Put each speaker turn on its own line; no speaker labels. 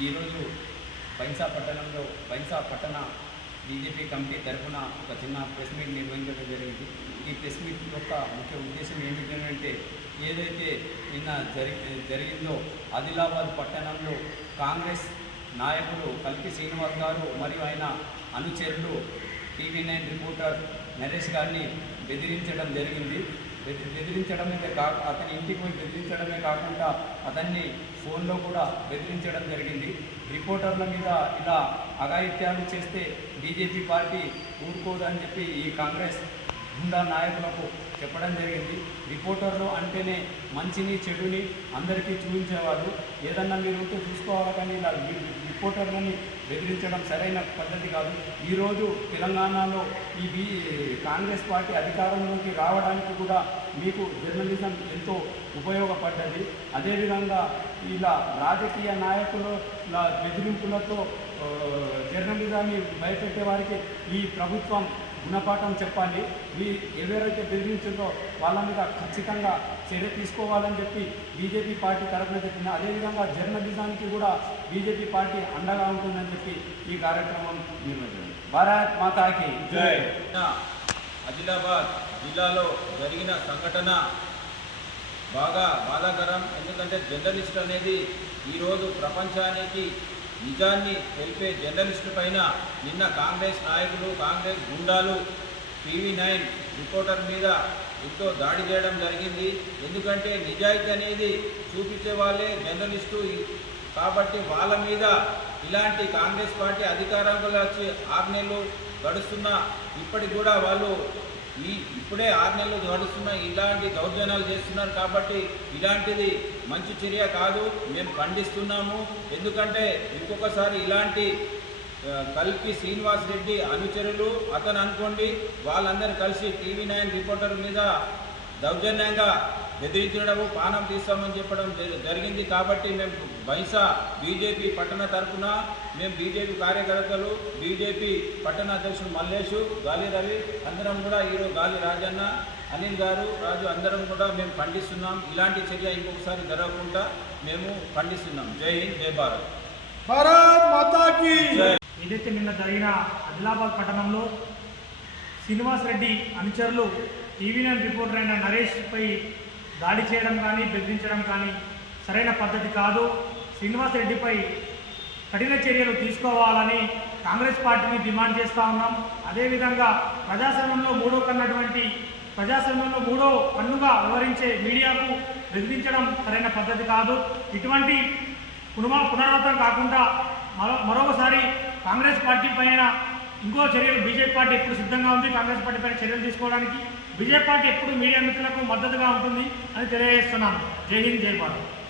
ఈరోజు బైన్సా పట్టణంలో బైన్సా పట్టణ బీజేపీ కమిటీ తరఫున ఒక చిన్న ప్రెస్ మీట్ నిర్వహించడం జరిగింది. ఈ ప్రెస్ మీట్ యొక్క ముఖ్య ఉద్దేశం ఏమిటంటే ఏదైతే నిన్న జరి జరిగిందో ఆదిలాబాద్ పట్టణంలో కాంగ్రెస్ నాయకులు కల్పి శ్రీనివాస్ గారు మరియు ఆయన అనుచరులు టీవీ నైన్ రిపోర్టర్ నరేష్ గారిని బెదిరించడం జరిగింది. బెదిరించడమే కా అతని ఇంటికి పోయి బెదిరించడమే కాకుండా అతన్ని ఫోన్లో కూడా బెదిరించడం జరిగింది. రిపోర్టర్ల మీద ఇలా అఘాయిత్యాలు చేస్తే బీజేపీ పార్టీ ఊరుకోదని చెప్పి ఈ కాంగ్రెస్ గుండా నాయకులకు చెప్పడం జరిగింది. రిపోర్టర్లు అంటేనే మంచిని చెడుని అందరికీ చూపించేవాళ్ళు. ఏదన్నా మీరు ఉంటే చూసుకోవాలి కానీ ఇలా రి- బెదిరించడం సరైన పద్ధతి కాదు. ఈరోజు తెలంగాణలో ఈ బీ కాంగ్రెస్ పార్టీ అధికారంలోకి రావడానికి కూడా మీకు జర్నలిజం ఎంతో ఉపయోగపడ్డది. అదేవిధంగా ఇలా రాజకీయ నాయకులు బెదిరింపులతో జర్నలిజాన్ని భయపెట్టే వారికి ఈ ప్రభుత్వం గుణపాఠం చెప్పాలి. వీ ఎవరైతే బెదిరించిందో వాళ్ళ మీద ఖచ్చితంగా చర్య తీసుకోవాలని చెప్పి బీజేపీ పార్టీ తరఫున చెప్పింది అదేవిధంగా జర్నలిజానికి కూడా బీజేపీ పార్టీ అండగా ఉంటుందని చెప్పి ఈ కార్యక్రమం నిర్వహించింది భారత్ మాతాకి జై.
ఆదిలాబాద్ జిల్లాలో జరిగిన సంఘటన బాగా బాధాకరం. ఎందుకంటే జర్నలిస్ట్ అనేది ఈరోజు ప్రపంచానికి నిజాన్ని తెలిపే జర్నలిస్టు పైన నిన్న కాంగ్రెస్ నాయకులు కాంగ్రెస్ గుండాలు టీవీ నైన్ రిపోర్టర్ మీద ఎంతో దాడి చేయడం జరిగింది. ఎందుకంటే నిజాయితీ అనేది చూపించే వాళ్ళే జర్నలిస్టు. కాబట్టి వాళ్ళ మీద ఇలాంటి కాంగ్రెస్ పార్టీ అధికారంలో వచ్చి ఆరు నెలలు గడుస్తున్నా ఇప్పటికి కూడా వాళ్ళు ఈ ఇప్పుడే ఆరు నెలలు గడుస్తున్న ఇలాంటి దౌర్జన్యాలు చేస్తున్నారు కాబట్టి ఇలాంటిది మంచి చర్య కాదు. మేము ఖండిస్తున్నాము. ఎందుకంటే ఇంకొకసారి ఇలాంటి ఆ, కల్కి శ్రీనివాస్ రెడ్డి అనుచరులు అతను అనుకోండి వాళ్ళందరూ కలిసి టీవీ నైన్ రిపోర్టర్ మీద దౌర్జన్యంగా బెదిరించడము పానం తీస్తామని చెప్పడం జరి- జరిగింది కాబట్టి మేము బైసా బీజేపీ పట్టణ తరఫున మేము బీజేపీ కార్యకర్తలు బీజేపీ పట్టణ అధ్యక్షుడు మల్లేషు గాలి రవి అందరం కూడా ఈరోజు గాలి రాజన్న అనిల్ గారు రాజు అందరం కూడా మేము ఖండిస్తున్నాం ఇలాంటి చర్య ఇంకొకసారి జరగకుండా మేము ఖండిస్తున్నాం జై హింద్ జై భారత్.
భారత్ మాతా కీ
ఏదైతే నిన్న జరిగిన ఆదిలాబాద్ పట్టణంలో శ్రీనివాస్ రెడ్డి అనుచరులు టీవీ నైన్ రిపోర్టర్ అయిన నరేష్పై దాడి చేయడం కానీ బెదిరించడం కానీ సరైన పద్ధతి కాదు. శ్రీనివాస్ రెడ్డిపై కఠిన చర్యలు తీసుకోవాలని కాంగ్రెస్ పార్టీని డిమాండ్ చేస్తూ ఉన్నాం. అదేవిధంగా ప్రజాస్వామ్యంలో మూడో కన్నటువంటి ప్రజాస్వామ్యంలో మూడో కన్నుగా వివరించే మీడియాకు బెదిరించడం సరైన పద్ధతి కాదు. ఇటువంటి పునమా పునరావృతం కాకుండా మరో మరొకసారి కాంగ్రెస్ పార్టీ పైన ఇంకో చర్యలు బీజేపీ పార్టీ ఎప్పుడు సిద్ధంగా ఉంది? కాంగ్రెస్ పార్టీ పైన చర్యలు తీసుకోవడానికి బీజేపీ పార్టీ ఎప్పుడు మీడియా మిత్రులకు మద్దతుగా ఉంటుంది అని తెలియజేస్తున్నాను. జై హింద్ జై భారత్.